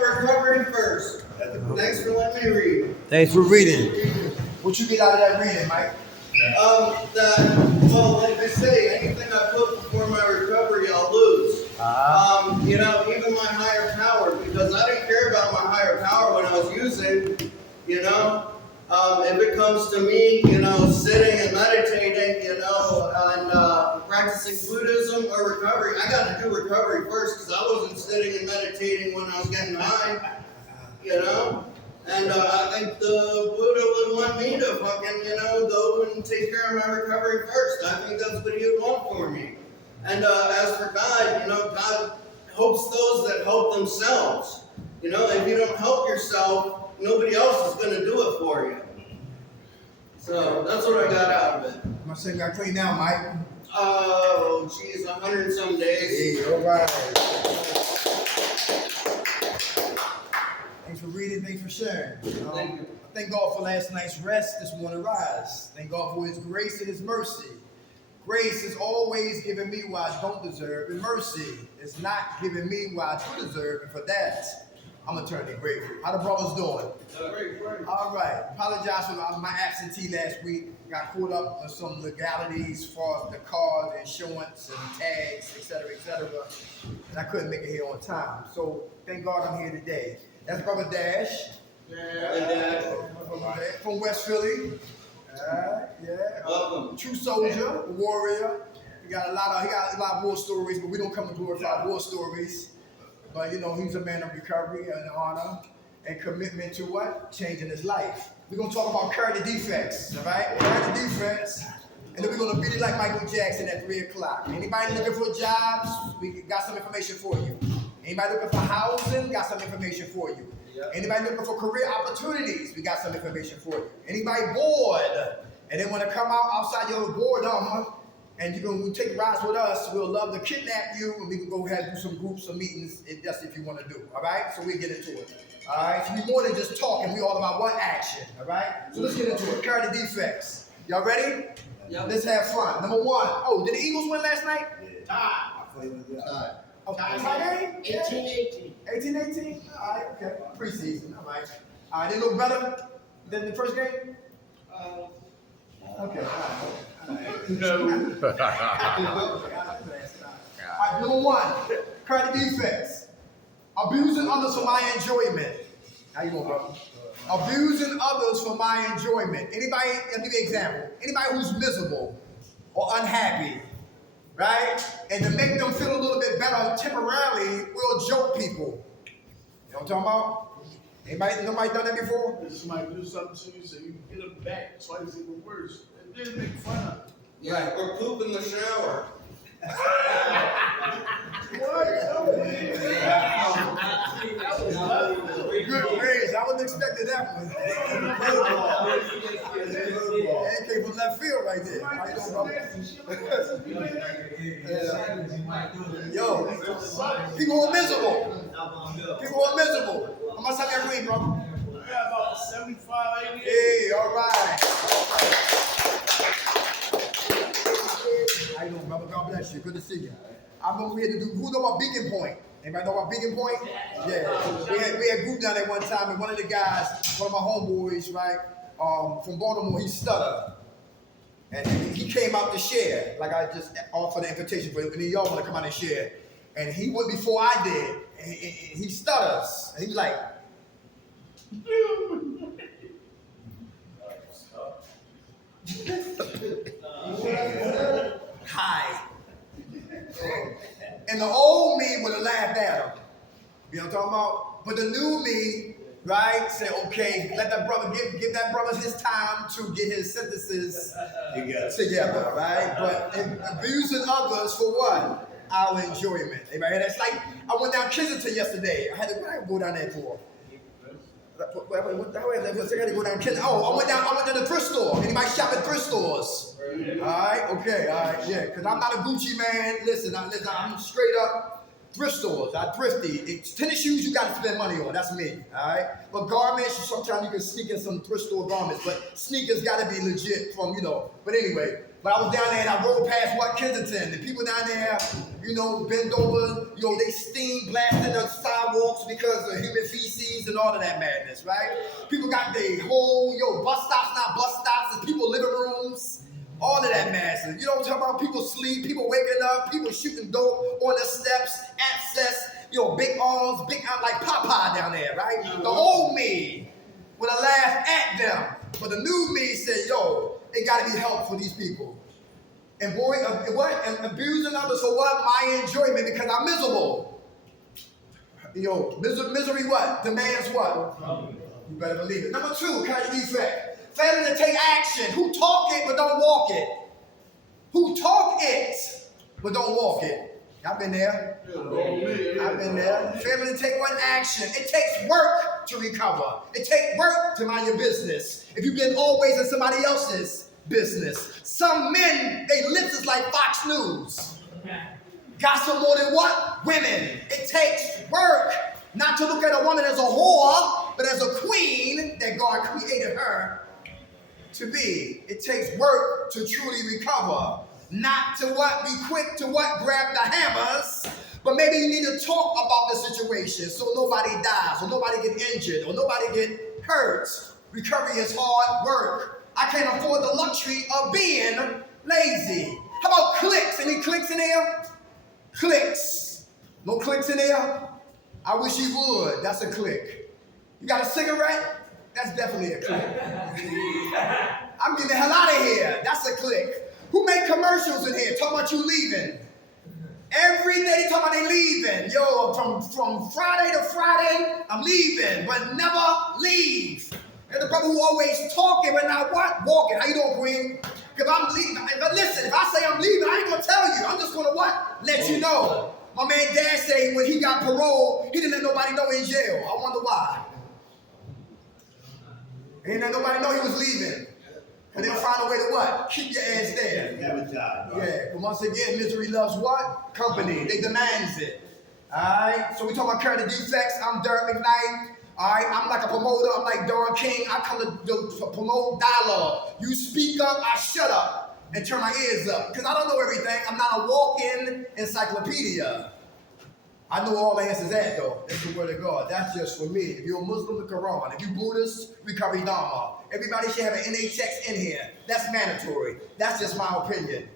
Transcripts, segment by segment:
my recovery first. Thanks for letting me read. Thanks for reading. What you get out of that reading, Mike? Well, like they say, anything I put before my recovery, I'll lose. Even my higher power, because I didn't care about my higher power when I was using, if it comes to me, sitting and meditating, and practicing Buddhism or recovery, I got to do recovery first because I wasn't sitting and meditating when I was getting high, And I think the Buddha would want me to fucking, go and take care of my recovery first. I think that's what he would want for me. And as for God, God helps those that help themselves. If you don't help yourself, nobody else is going to do it for you. So that's what I got out of it. My son got clean now, Mike. Oh, geez, 100 and some days. Hey, all right. Thanks for reading, thanks for sharing. Thank you. Thank God for last night's rest, this morning rise. Thank God for his grace and his mercy. Grace is always giving me what I don't deserve, and mercy is not giving me what I do deserve, and for that, I'm eternally grateful. How the brothers doing? Great. All right. Apologize for my absentee last week. Got caught up in some legalities as far as the cars, insurance, and tags, etc., and I couldn't make it here on time. So thank God I'm here today. That's Brother Dash. From West Philly. Welcome. True soldier, warrior. He got a lot of war stories, but we don't come to glorify war stories. But he's a man of recovery and honor and commitment to what? Changing his life. We're gonna talk about character defects, all right? Character defects. And then we're gonna beat it like Michael Jackson at 3 o'clock. Anybody looking for jobs? We got some information for you. Anybody looking for housing? Got some information for you. Yep. Anybody looking for career opportunities? We got some information for you. Anybody bored and they want to come out outside your boredom and you can take rides with us? We'll love to kidnap you and we can go ahead and do some groups, some meetings, just if you want to do. All right? So we get into it. All right? So we more than just talking. We all about what action. All right? So let's get into it. Character defects. Y'all ready? Yep. Let's have fun. Number one. Oh, did the Eagles win last night? Tied. Oh, tie game? 18-18. 18-18? All right, okay. Preseason, all right. All right, they look better than the first game? Okay, all right. No. All right, number one, character defects. Abusing others for my enjoyment. How you doing, bro? Abusing others for my enjoyment. Anybody, I'll give you an example. Anybody who's miserable or unhappy, right? And to make them feel a little bit better temporarily, we'll joke people. You know what I'm talking about? Nobody done that before? Somebody do something to you, so you hit them back twice even worse. And then make fun of it. Yeah, or poop in the shower. Good grace, I wasn't expecting that one. That came from left field right there. How you doing, brother? Yo, people are miserable. People are miserable. How much time you agree, bro? Yeah, about 75, 80. Hey, all right. How you doing, brother? God bless you. Good to see you. I remember we had to do, who know about Beacon Point? Anybody know about Beacon Point? Yeah. We had a group down there one time, and one of the guys, one of my homeboys, right, from Baltimore, he stuttered. And he came out to share, like I just offered the invitation for him, and y'all want to come out and share. And he went before I did, and he stutters. And he was like, hi. And the old me would have laughed at him. You know what I'm talking about? But the new me, right, said, okay, let that brother, give that brother his time to get his sentences together, right? But abusing others for what? Our enjoyment. Amen. That's like, I went down Kensington yesterday. I had to go down there for. I went down to the thrift store. Anybody shop at thrift stores? All right, okay, all right, yeah. Because I'm not a Gucci man. Listen, I'm straight up thrift stores. I'm thrifty. It's tennis shoes you got to spend money on. That's me, all right? But garments, sometimes you can sneak in some thrift store garments. But sneakers got to be legit from, But anyway, But I was down there and I rode past Kensington. The people down there, bend over, they steam blasting the sidewalks because of human feces and all of that madness, right? People got their whole, bus stops, not bus stops, it's people living rooms, all of that madness. You know what I'm talking about? People sleep, people waking up, people shooting dope on the steps, access, big arms, like Popeye down there, right? The old me would have laughed at them. But the new me said, it got to be help for these people. And boy, and abusing others for what? My enjoyment, because I'm miserable. Misery what? Demands what? You better believe it. Number 2, character defect. Failing to take action. Who talk it but don't walk it? Who talk it but don't walk it? I've been there. I've been there. Failing to take one action. It takes work to recover. It takes work to mind your business. If you've been always in somebody else's business. Some men, they lips is like Fox News. Gossip more than what? Women. It takes work not to look at a woman as a whore, but as a queen that God created her to be. It takes work to truly recover. Not to what? Be quick to what? Grab the hammers. But maybe you need to talk about the situation so nobody dies, or nobody get injured, or nobody get hurt. Recovery is hard work. I can't afford the luxury of being lazy. How about clicks? Any clicks in here? Clicks. No clicks in here? I wish you would. That's a click. You got a cigarette? That's definitely a click. I'm getting the hell out of here. That's a click. Who make commercials in here talking about you leaving? Every day they talk about they leaving. From Friday to Friday, I'm leaving, but never leave. And the brother who always talking but not what? Walking. How you doing, Queen? Because I'm leaving. But listen, if I say I'm leaving, I ain't going to tell you. I'm just going to what? Let you know. My man Dad said when he got parole, he didn't let nobody know in jail. I wonder why. He didn't let nobody know he was leaving. And they'll find a way to what? Keep your ass there. Yeah, but once again, misery loves what? Company. They demands it. Alright? So we talk about character defects. I'm Derek McKnight. Alright? I'm like a promoter. I'm like Don King. I come to promote dialogue. You speak up, I shut up and turn my ears up. Because I don't know everything. I'm not a walk-in encyclopedia. I know all the answers at though. That's the word of God. That's just for me. If you're a Muslim, the Quran. If you're Buddhist, recovery Dharma. Everybody should have an NHX in here. That's mandatory. That's just my opinion.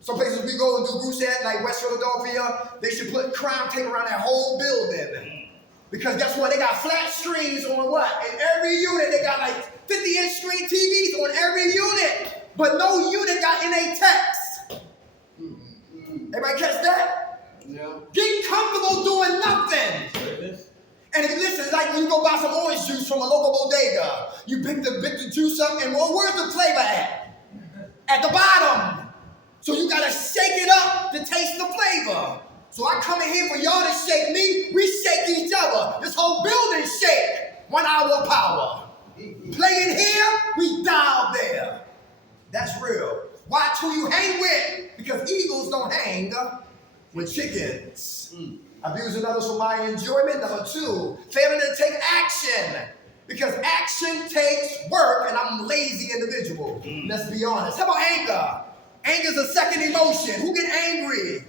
Some places we go and do group chat, like West Philadelphia, they should put crime tape around that whole building. Because guess what? They got flat screens on what? In every unit, they got like 50-inch screen TVs on every unit. But no unit got NHX. Everybody catch that? Yeah. Get comfortable doing nothing. And if you listen, it's like when you go buy some orange juice from a local bodega. You pick the juice up and well, where's the flavor at? At the bottom. So you gotta shake it up to taste the flavor. So I come in here for y'all to shake me, we shake each other. This whole building shake. 1 hour power. Playing here, we dial there. That's real. Watch who you hang with, because eagles don't hang with chickens. Abusing others for my enjoyment. Number 2, failing to take action. Because action takes work, and I'm a lazy individual. Let's be honest. How about anger? Anger is a second emotion. Who get angry?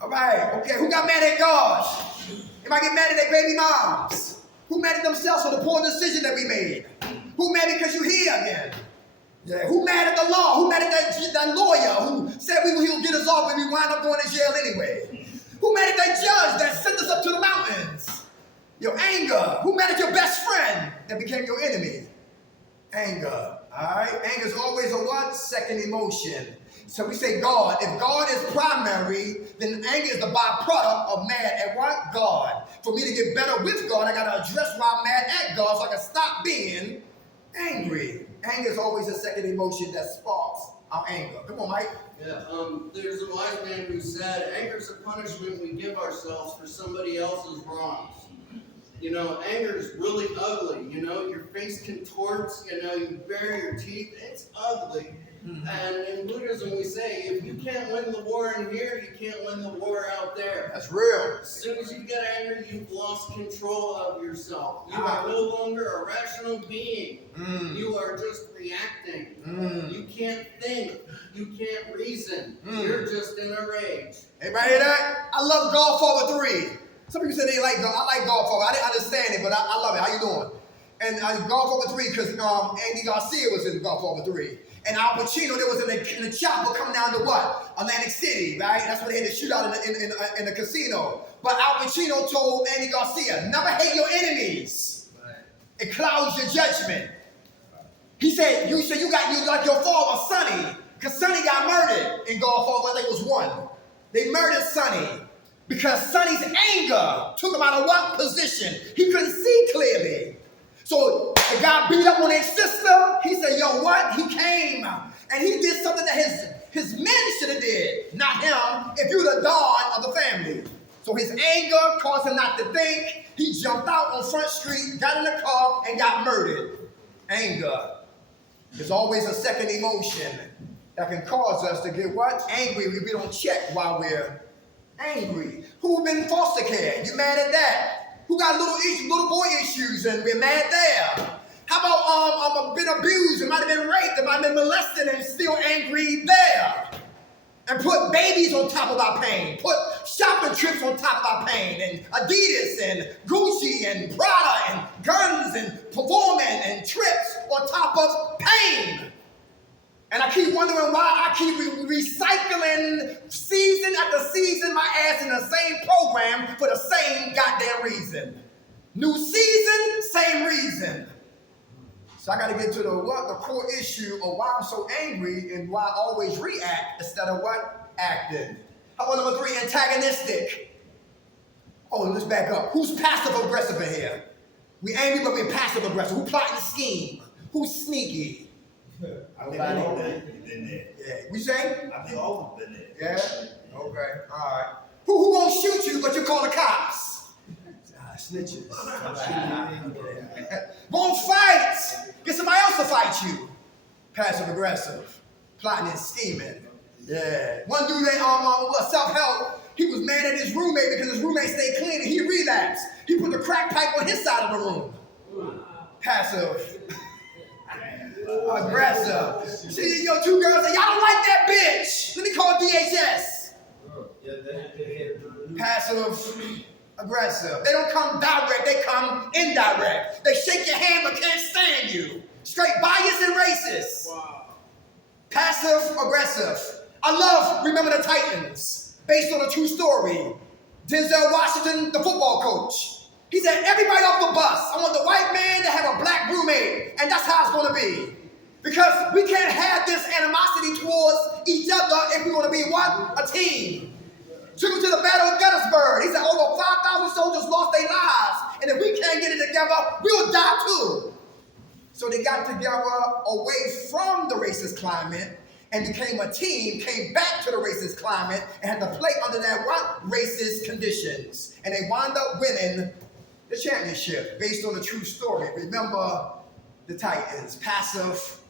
All right, okay. Who got mad at God? Anybody get mad at their baby moms? Who mad at themselves for the poor decision that we made? Who mad because you're here again? Yeah. Who mad at the law? Who mad at that lawyer who said he'll get us off and we wind up going to jail anyway? Who mad at that judge that sent us up to the mountains? Your anger. Who mad at your best friend that became your enemy? Anger. All right? Anger is always a what? Second emotion. So we say God. If God is primary, then anger is the byproduct of mad at what? God. For me to get better with God, I got to address why I'm mad at God so I can stop being angry. Anger is always a second emotion that sparks our anger. Come on, Mike. Yeah, there's a wise man who said, anger is a punishment we give ourselves for somebody else's wrongs. You know, anger is really ugly. You know, your face contorts, you know, you bare your teeth. It's ugly. And in Buddhism, we say if you can't win the war in here, you can't win the war out there. That's real. As soon as you get angry, you've lost control of yourself. You are no longer a rational being. You are just reacting. You can't think. You can't reason. You're just in a rage. Everybody hear that? I love Godfather 3. Some people say they like God. I like Godfather. I didn't understand it, but I love it. How you doing? And Godfather 3, because Andy Garcia was in Godfather 3. And Al Pacino, there was in the chopper coming down to what? Atlantic City, right? That's where they had the shootout in the casino. But Al Pacino told Andy Garcia, never hate your enemies. It clouds your judgment. He said, you like your father, Sonny. Because Sonny got murdered in Godfather, I think it was 1. They murdered Sonny because Sonny's anger took him out of what position? He couldn't see clearly. So the guy beat up on his sister. He said, yo, what? He came and he did something that his men should have did, not him, if you're the Don of the family. So his anger caused him not to think. He jumped out on Front Street, got in the car, and got murdered. Anger is always a second emotion that can cause us to get what? Angry if we don't check while we're angry. Who been in foster care? You mad at that? Who got little boy issues and we're mad there? How about been abused, it might have been raped, it might have been molested and still angry there? And put babies on top of our pain, put shopping trips on top of our pain, and Adidas and Gucci and Prada and guns and performing and trips on top of pain. And I keep wondering why I keep recycling season after season my ass in the same program for the same goddamn reason. New season, same reason. So I got to get to the core issue of why I'm so angry and why I always react instead of what? Acting. How about number 3, antagonistic? Oh, let's back up. Who's passive aggressive in here? We angry, but we're passive aggressive. Who plotting the scheme? Who's sneaky? I think all of them been there. Yeah. We say? I think all of them been there. Yeah? Okay. All right. Who won't shoot you, but you call the cops? Snitches. Won't fight. Get somebody else to fight you. Passive aggressive. Plotting and scheming. Yeah. One dude that self-help, he was mad at his roommate because his roommate stayed clean and he relapsed. He put the crack pipe on his side of the room. Passive. Aggressive. See, 2 girls say, y'all don't like that bitch. Let me call DHS. Passive, aggressive. They don't come direct, they come indirect. They shake your hand but can't stand you. Straight bias and racist. Wow. Passive, aggressive. I love Remember the Titans, based on a true story. Denzel Washington, the football coach. He said, everybody off the bus. I want the white man to have a black roommate. And that's how it's going to be. Because we can't have this animosity towards each other if we're going to be what? A team. Took him to the Battle of Gettysburg. He said, over 5,000 soldiers lost their lives. And if we can't get it together, we'll die too. So they got together away from the racist climate and became a team, came back to the racist climate, and had to play under that what? Racist conditions. And they wound up winning the championship based on a true story. Remember the Titans, passive,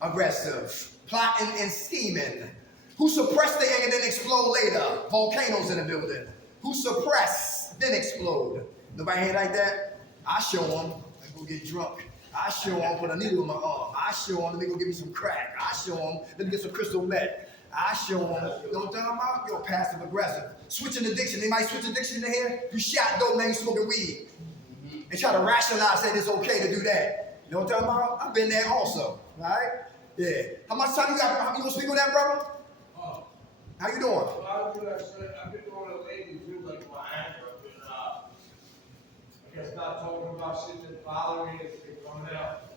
aggressive, plotting and scheming. Who suppress the anger then explode later? Volcanoes in the building. Who suppress then explode? Nobody hear like that? I show them. I go get drunk. I show them, put a needle in my arm. I show them, let me go give me some crack. I show them, let me get some crystal meth. I show them, you know what I'm talking about? You're passive aggressive. Switching addiction. They might switch addiction in here. You shot dope, man, you smoking weed. And try to rationalize that it's okay to do that. You know what I'm talking about? I've been there also, right? Yeah. How much time you got? You want to speak on that, brother? How you doing? I've been doing it lately too, like my anger. I've been, I guess not talking about shit that bother me. It's been coming out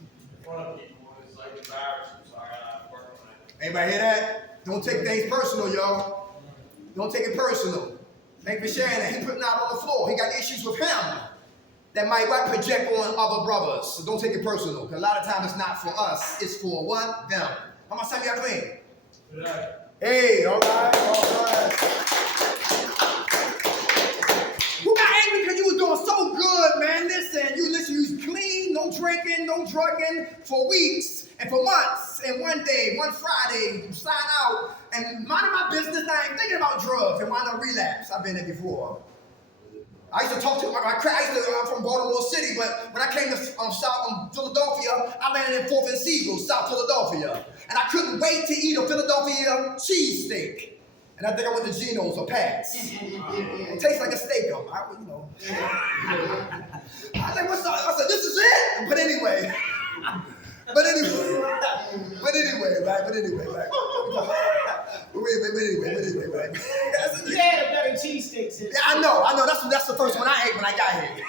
in front of people. And it's like embarrassing, so I gotta work on that. Anybody hear that? Don't take things personal, y'all. Don't take it personal. Thank you for sharing that. He putting out on the floor. He got issues with him that might project on other brothers. So don't take it personal. Because a lot of times it's not for us. It's for what? Them. How much time you got clean? Yeah. Hey, all right, all right. Who got angry because you was doing so good, man? Listen, you was clean, no drinking, no drugging for weeks. And for months, and one day, one Friday, sign out, and minding my business, I ain't thinking about drugs, and wind up relapse. I've been there before. I used to talk to I'm from Baltimore City, but when I came to South Philadelphia, I landed in 4th and Siegel, South Philadelphia. And I couldn't wait to eat a Philadelphia cheesesteak. And I think I went to Geno's or Pat's. It tastes like a steak, though. I was like, what's up? I said, this is it? But anyway. But anyway, right? You had a better cheesesteak since. Yeah, I know. That's the first one I ate when I got here.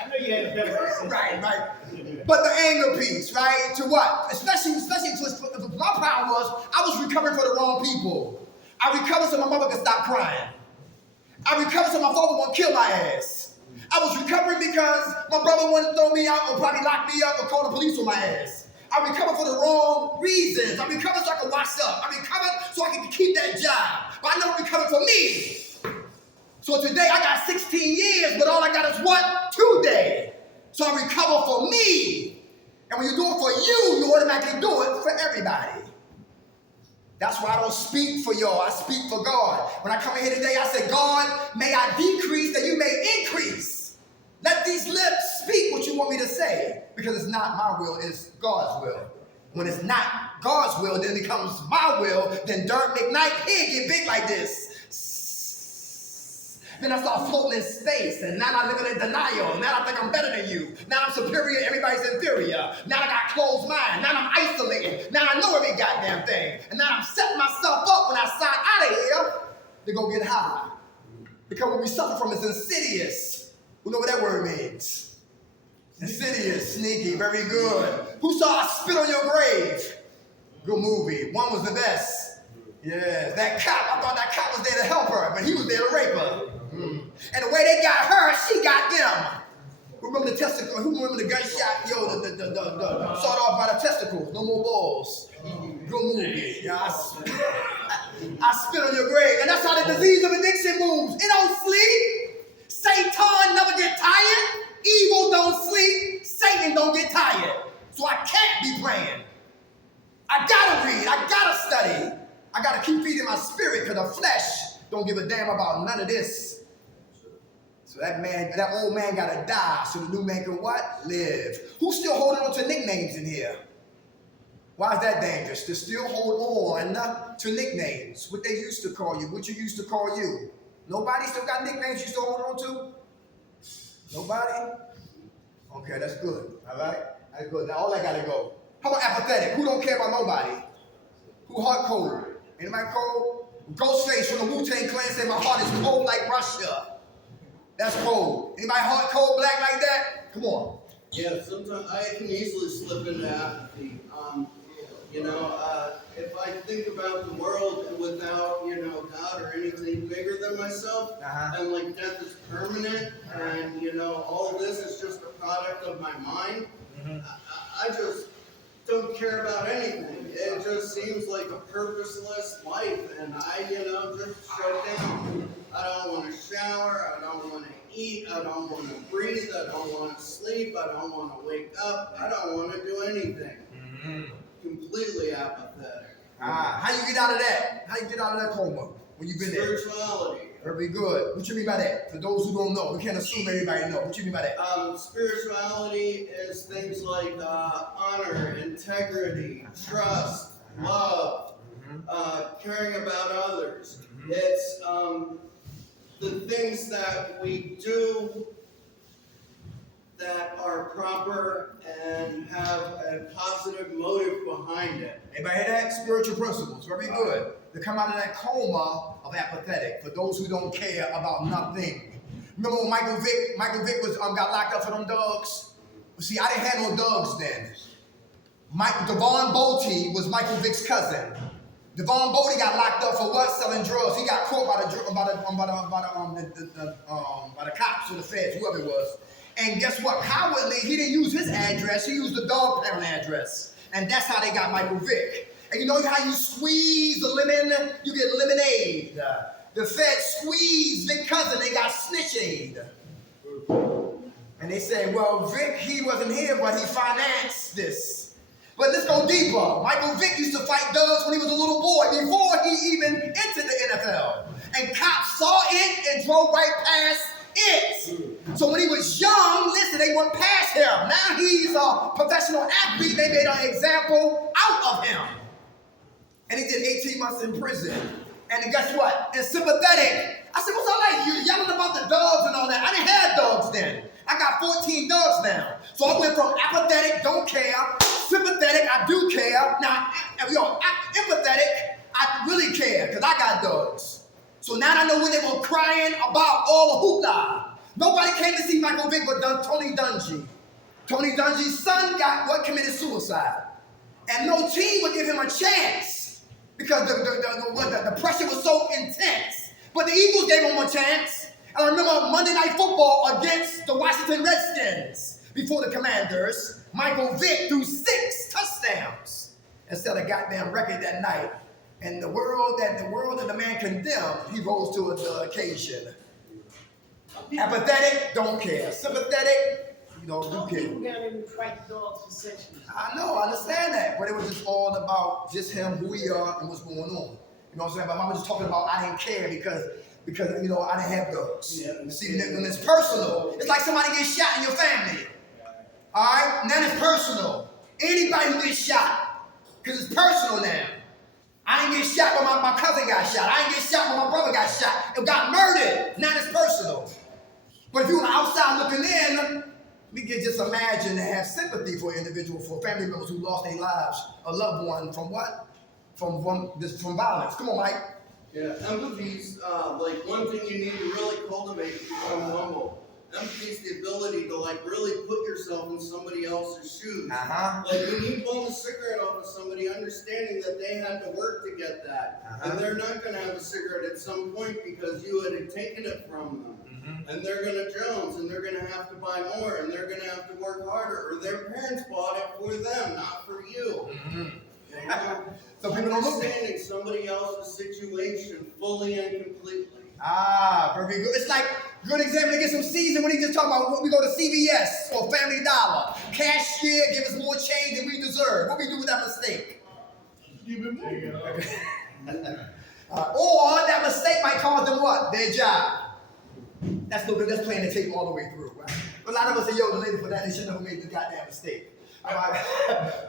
I know you had a better one. Right. But the anger piece, right? To what? Especially my problem was I was recovering for the wrong people. I recovered so my mother could stop crying. I recovered so my father won't kill my ass. I was recovering because my brother wouldn't throw me out or probably lock me up or call the police on my ass. I recovered for the wrong reasons. I recovered so I could wash up. I recovered so I could keep that job. But I never recovered for me. So today I got 16 years, but all I got is what? 2 days. So I recover for me. And when you do it for you, you automatically do it for everybody. That's why I don't speak for y'all. I speak for God. When I come in here today, I say, God, may I decrease that you may increase. Let these lips speak what you want me to say. Because it's not my will, it's God's will. When it's not God's will, then it becomes my will. Then Dirk McKnight here get big like this. Then I start floating in space, and now I live in denial. Now I think I'm better than you. Now I'm superior, everybody's inferior. Now I got closed mind. Now I'm isolated. Now I know every goddamn thing. And now I'm setting myself up when I sign out of here to go get high. Because what we suffer from is insidious. Who know what that word means? Insidious, sneaky, very good. Who saw I spit on your grave? Good movie. One was the best. Yeah, that cop, I thought that cop was there to help her, but he was there to rape her. And the way they got her, she got them. Who remember the testicle? Who remember the gunshot? Yo, the sawed off by the testicles. No more balls. Good movie. Yeah, I spit on your grave. And that's how the disease of addiction moves. It don't sleep. Satan never get tired. Evil don't sleep. Satan don't get tired. So I can't be praying. I gotta read. I gotta study. I gotta keep feeding my spirit because the flesh don't give a damn about none of this. So that old man gotta die so the new man can what? Live. Who's still holding on to nicknames in here? Why is that dangerous? To still hold on to nicknames. What they used to call you, what you used to call you. Nobody still got nicknames you still hold on to? Nobody? Okay, that's good. All right? That's good. Now all that gotta go. How about apathetic? Who don't care about nobody? Who heart cold? Anybody cold? Ghostface from the Wu-Tang Clan said my heart is cold like Russia. That's cold. Anybody heart cold black like that? Come on. Yeah, sometimes I can easily slip into apathy. If I think about the world without, God or anything bigger than myself, and like death is permanent, and all this is just a product of my mind, I just don't care about anything. It just seems like a purposeless life, and I, just shut down. I don't want to shower, I don't want to eat, I don't want to breathe, I don't want to sleep, I don't want to wake up, I don't want to do anything. Completely apathetic. How you get out of that? How you get out of that coma when you've been there? Spirituality. Very good. What you mean by that? For those who don't know, we can't assume everybody knows. What you mean by that? Spirituality is things like honor, integrity, trust, love, caring about others. It's the things that we do that are proper and have a positive motive behind it. Anybody hear that? Spiritual principles. Very good. To come out of that coma of apathetic for those who don't care about nothing. Remember when Michael Vick was got locked up for them dogs? See, I didn't have no dogs then. Devon Bolte was Michael Vick's cousin. Devon Bolte got locked up for what? Selling drugs. He got caught by the cops or the feds, whoever it was. And guess what? Cowardly, he didn't use his address. He used the dog pound address. And that's how they got Michael Vick. And you know how you squeeze the lemon? You get lemonade. The feds squeezed Vick cousin. They got snitchade. And they say, well, Vick, he wasn't here, but he financed this. But let's go deeper. Michael Vick used to fight thugs when he was a little boy before he even entered the NFL. And cops saw it and drove right past it. So when he was young, listen, they went past him. Now he's a professional athlete. They made an example out of him. And he did 18 months in prison. And then guess what? And sympathetic. I said, what's all that? You yelling about the dogs and all that. I didn't have dogs then. I got 14 dogs now. So I went from apathetic, don't care, sympathetic, I do care. Now, empathetic, I really care because I got dogs. So now I know when they were crying about all the hoopla. Nobody came to see Michael Vick but Tony Dungy. Tony Dungy's son committed suicide. And no team would give him a chance because the pressure was so intense. But the Eagles gave him a chance. I remember Monday Night Football against the Washington Redskins before the Commanders. Michael Vick threw 6 touchdowns and set a goddamn record that night. And the world that the man condemned, he rose to the occasion. Apathetic, don't care. Sympathetic, do Some care. people got in fight dogs for centuries. I know, I understand that, but it was just all about just him, who we are, and what's going on. You know what I'm saying? But I was just talking about I didn't care because I didn't have dogs. Yeah. See, when it's personal, it's like somebody gets shot in your family. All right? Now it's personal. Anybody who gets shot, because it's personal now. I didn't get shot when my cousin got shot. I didn't get shot when my brother got shot. It got murdered. Now it's personal. But if you're on the outside looking in, we can just imagine and have sympathy for an individual, for family members who lost their lives, a loved one from what? From violence. Come on, Mike. Yeah, empathy's like one thing you need to really cultivate to become humble. Empathy's the ability to like really put yourself in somebody else's shoes. Like when you pull the cigarette off of somebody, understanding that they had to work to get that, and they're not going to have a cigarette at some point because you had taken it from them. And they're going to Jones, and they're going to have to buy more, and they're going to have to work harder, or their parents bought it for them, not for you. You know? So people don't look at it. Understanding somebody else's situation fully and completely. Very good. It's like good example to get some season when he just talking about when we go to CVS or Family Dollar. Cashier give us more change than we deserve. What we do with that mistake? Give it more. Or that mistake might cost them what? Their job. That's no good. That's playing the tape all the way through, right? A lot of us say, yo, the lady for that, they should never made the goddamn mistake. All right.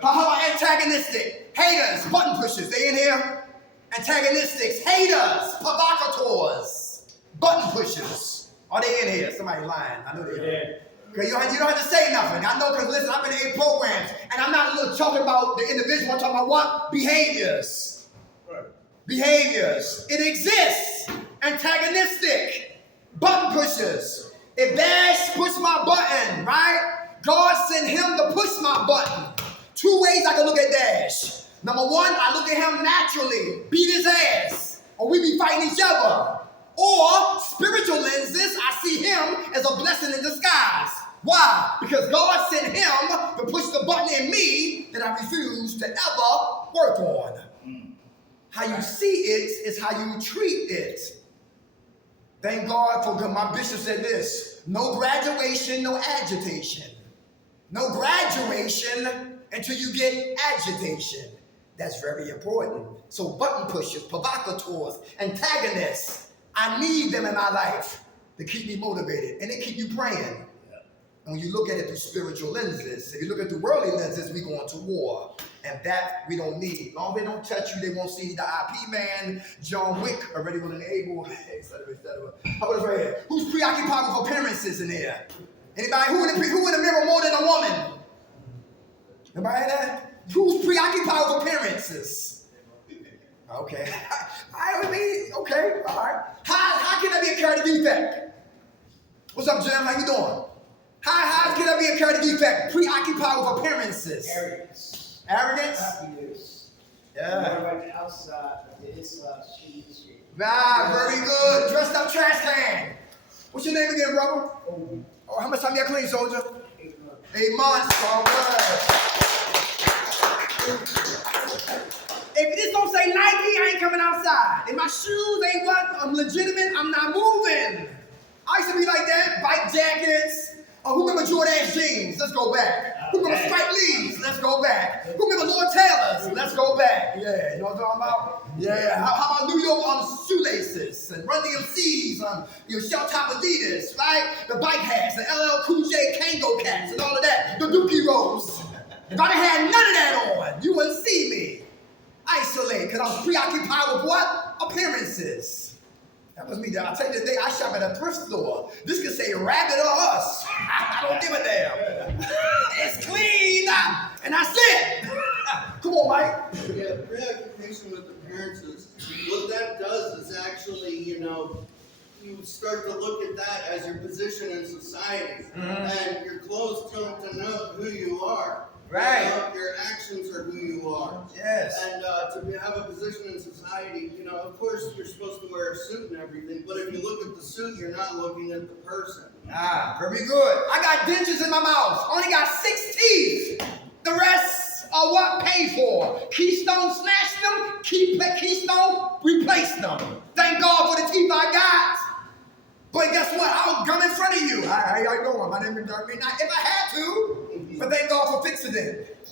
How about antagonistic? Haters, button pushers, they in here? Antagonistics, haters, provocateurs, button pushers. Are they in here? Somebody lying. I know they're here. Okay, you don't have to say nothing. I know because listen, I've been in 8 programs, and I'm not talking about the individual. I'm talking about what? Behaviors. Right. Behaviors. It exists. Antagonistic. Button pushers. If Dash pushed my button, right? God sent him to push my button. 2 ways I can look at Dash. Number 1, I look at him naturally, beat his ass, or we be fighting each other. Or spiritual lenses, I see him as a blessing in disguise. Why? Because God sent him to push the button in me that I refuse to ever work on. How you see it is how you treat it. Thank God for my bishop said this: no graduation, no agitation. No graduation until you get agitation. That's very important. So button pushers, provocateurs, antagonists, I need them in my life to keep me motivated, and they keep you praying. And when you look at it through spiritual lenses, if you look at the worldly lenses, we go into war, and that we don't need. As long as they don't touch you, they won't see the IP man, John Wick, already with an able, etc., etc. How about this right here? Who's preoccupied with appearances in here? Anybody? Who in the mirror more than a woman? Anybody hear that? Who's preoccupied with appearances? Okay. I mean, okay, all right. How can that be a character defect? What's up, Jim? How you doing? How can that be a character defect? Preoccupied with appearances. Arrogance. Arrogance? Happiness. Yeah. More like the outside, but the inside, shit. Nah, very good. Dressed up trash can. What's your name again, brother? Oh, how much time you got clean, soldier? 8 months. All right. If this don't say Nike, I ain't coming outside. If my shoes ain't what, I'm legitimate, I'm not moving. I used to be like that, bike jackets. Oh, who remember Jordache jeans? Let's go back. Who remember Spike Lee's? Let's go back. Who remember Lord Taylor's? Let's go back. Yeah, you know what I'm talking about? Yeah. How about New York on shoelaces and Run DMC's on your shell top Adidas, right? The bike hats, the LL Cool J Kango cats, and all of that. The Dookie Rose. If I'd have had none of that on, you wouldn't see me. Isolate, because I was preoccupied with what? Appearances. That was me. I'll tell you the day I shop at a thrift store. This could say Rabbit or Us. I don't give a damn. It's clean, and that's it. Come on, Mike. Yeah, preoccupation with appearances. What that does is actually, you start to look at that as your position in society. And your clothes don't denote who you are. Right. Your actions are who you are. Yes. And to have a position in society, of course you're supposed to wear a suit and everything, but if you look at the suit, you're not looking at the person. Very good. I got dentures in my mouth. Only got 6 teeth. The rest are what? Paid for. Keystone snatched them. Keystone replaced them. Thank God for the teeth I got. But guess what? I'll come in front of you. How y'all doing? My name is Dirk Midnight. If I had to, but thank God for fixing it.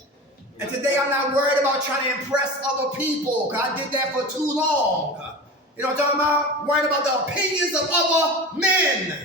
And today I'm not worried about trying to impress other people, because I did that for too long. You know what I'm talking about? Worried about the opinions of other men.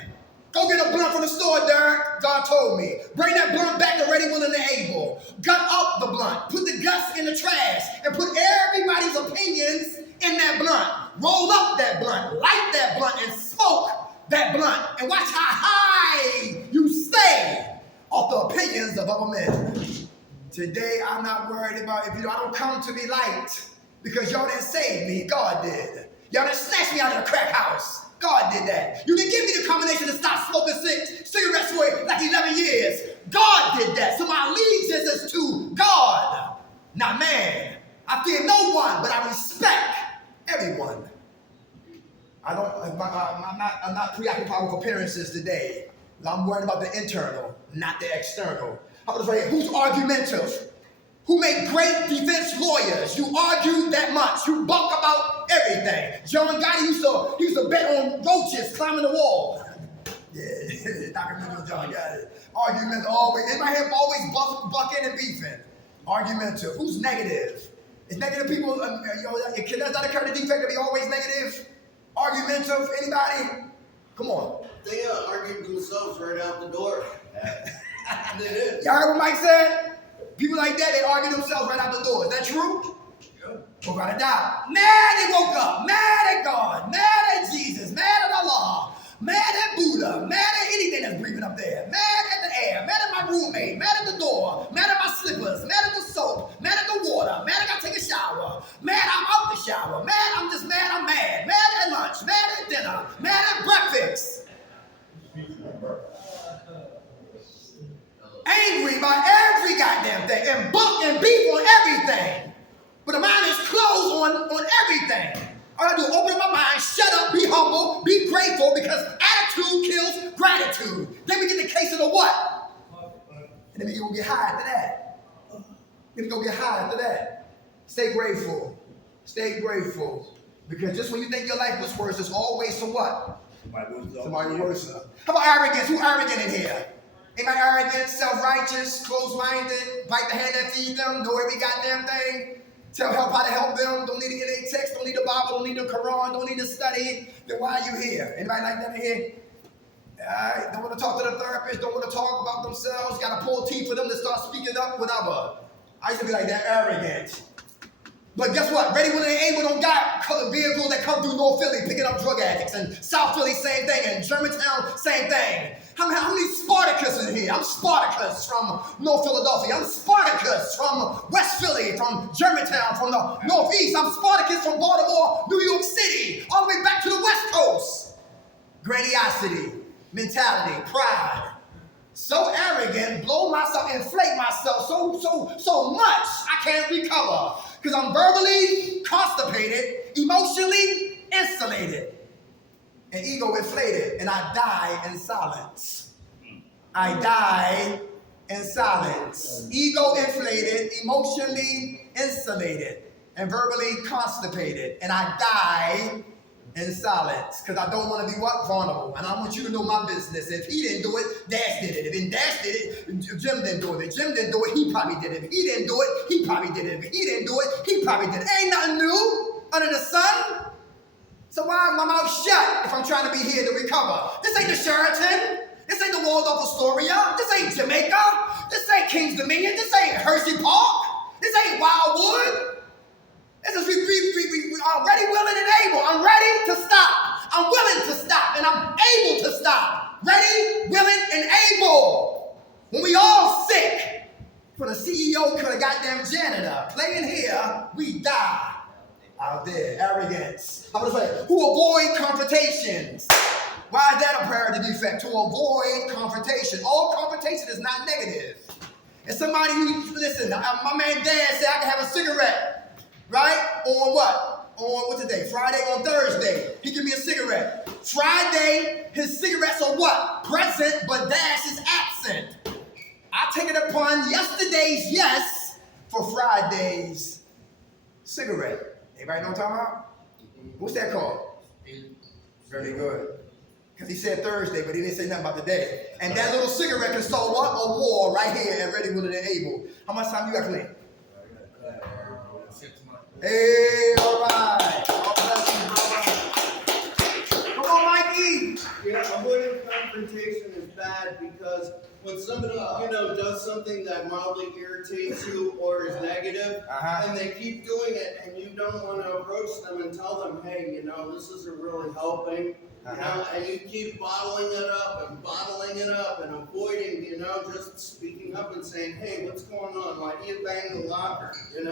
Go get a blunt from the store, Dirk. God told me. Bring that blunt back to Ready, Willing, and Able. Gut up the blunt. Put the guts in the trash. And put everybody's opinions in that blunt. Roll up that blunt. Light that blunt and smoke that blunt, and watch how high you stay off the opinions of other men. Today, I'm not worried about I don't come to be liked, because y'all didn't save me. God did. Y'all didn't snatch me out of the crack house. God did that. You didn't give me the combination to stop smoking cigarettes for like 11 years. God did that. So my allegiance is to God, not man. I fear no one, but I respect everyone. I'm not preoccupied with appearances today. I'm worried about the internal, not the external. How about this right here? Who's argumentative? Who make great defense lawyers? You argue that much. You buck about everything. John Gotti used to bet on roaches climbing the wall. Yeah, Dr. John Gotti. Argumentative always. Anybody here always bucking and beefing? Argumentative. Who's negative? Is negative people? Can that occur the defect to be always negative? Argumentative, anybody? Come on. They argued themselves right out the door. They did. Y'all heard what Mike said? People like that, they argue themselves right out the door. Is that true? Yeah. Without a doubt. Mad they woke up. Mad at God. Mad at Jesus. Mad at Allah. Mad at Buddha. Mad at anything that's breathing up there. Mad at the air. Mad at my roommate. Mad at the door. Mad at my slippers. Mad at the soap. Mad at the water. Mad I gotta take a shower. Mad I'm out the shower. Mad I'm just mad I'm mad. Mad at lunch. Mad at dinner. Mad at breakfast. Angry about every goddamn thing. And buck and beef on everything. But the mind is closed on everything. All I do is open my mind, shut up, be humble, be grateful, because attitude kills gratitude. Then we get the case of the what? And then we go get high after that. Then we go get high after that. Stay grateful. Stay grateful. Because just when you think your life was worse, there's always some what? Somebody worse. How about arrogance? Who arrogant in here? Anybody arrogant, self-righteous, close-minded, bite the hand that feeds them, know every goddamn thing? Tell help how to help them. Don't need to get a text. Don't need the Bible. Don't need the Quran. Don't need to study. Then why are you here? Anybody like that in here? Alright, don't want to talk to the therapist. Don't want to talk about themselves. Got to pull teeth for them to start speaking up, whatever. I used to be like that, arrogant. But guess what? Ready, Willing, and Able don't got vehicles that come through North Philly picking up drug addicts, and South Philly, same thing, and Germantown, same thing. How many Spartacus in here? I'm Spartacus from North Philadelphia. I'm Spartacus from West Philly, from Germantown, from the Northeast. I'm Spartacus from Baltimore, New York City, all the way back to the West Coast. Grandiosity, mentality, pride. So arrogant, blow myself, inflate myself so much I can't recover. Because I'm verbally constipated, emotionally insulated, and ego inflated, and I die in silence. I die in silence. Ego inflated, emotionally insulated, and verbally constipated, and I die in silence, because I don't want to be what? Vulnerable. And I want you to know my business. If he didn't do it, Dash did it. If Dash did it, Jim didn't do it. If Jim didn't do it, he probably did it. If he didn't do it, he probably did it. If he didn't do it, he probably did it. Ain't nothing new under the sun. So why is my mouth shut if I'm trying to be here to recover? This ain't the Sheraton. This ain't the Waldorf Astoria. This ain't Jamaica. This ain't King's Dominion. This ain't Hershey Park. This ain't Wildwood. This is we are ready, willing, and able. I'm ready to stop. I'm willing to stop, and I'm able to stop. Ready, willing, and able. When we all sick, for the CEO could have goddamn janitor playing here, we die. Out there, arrogance. I'm gonna say, who avoid confrontations. Why is that a priority defect? To avoid confrontation. All confrontation is not negative. And somebody who, listen, my man Dad said I can have a cigarette, right? On what? On what's the day? Friday, on Thursday. He give me a cigarette. Friday, his cigarettes are what? Present, but Dash is absent. I take it upon yesterday's yes for Friday's cigarette. Everybody know what I'm talking about? What's that called? Very good. Because he said Thursday, but he didn't say nothing about the day. And that little cigarette can start what? A war right here at Ready, Willing, and Able. How much time you got, Clint? Hey, all right. Come on, Mikey. Yeah, avoiding confrontation is bad because when somebody, does something that mildly irritates you or is negative, and they keep doing it, and you don't want to approach them and tell them, hey, this isn't really helping, and you keep bottling it up and avoiding, just speaking up and saying, hey, what's going on? Why do you bang the locker? And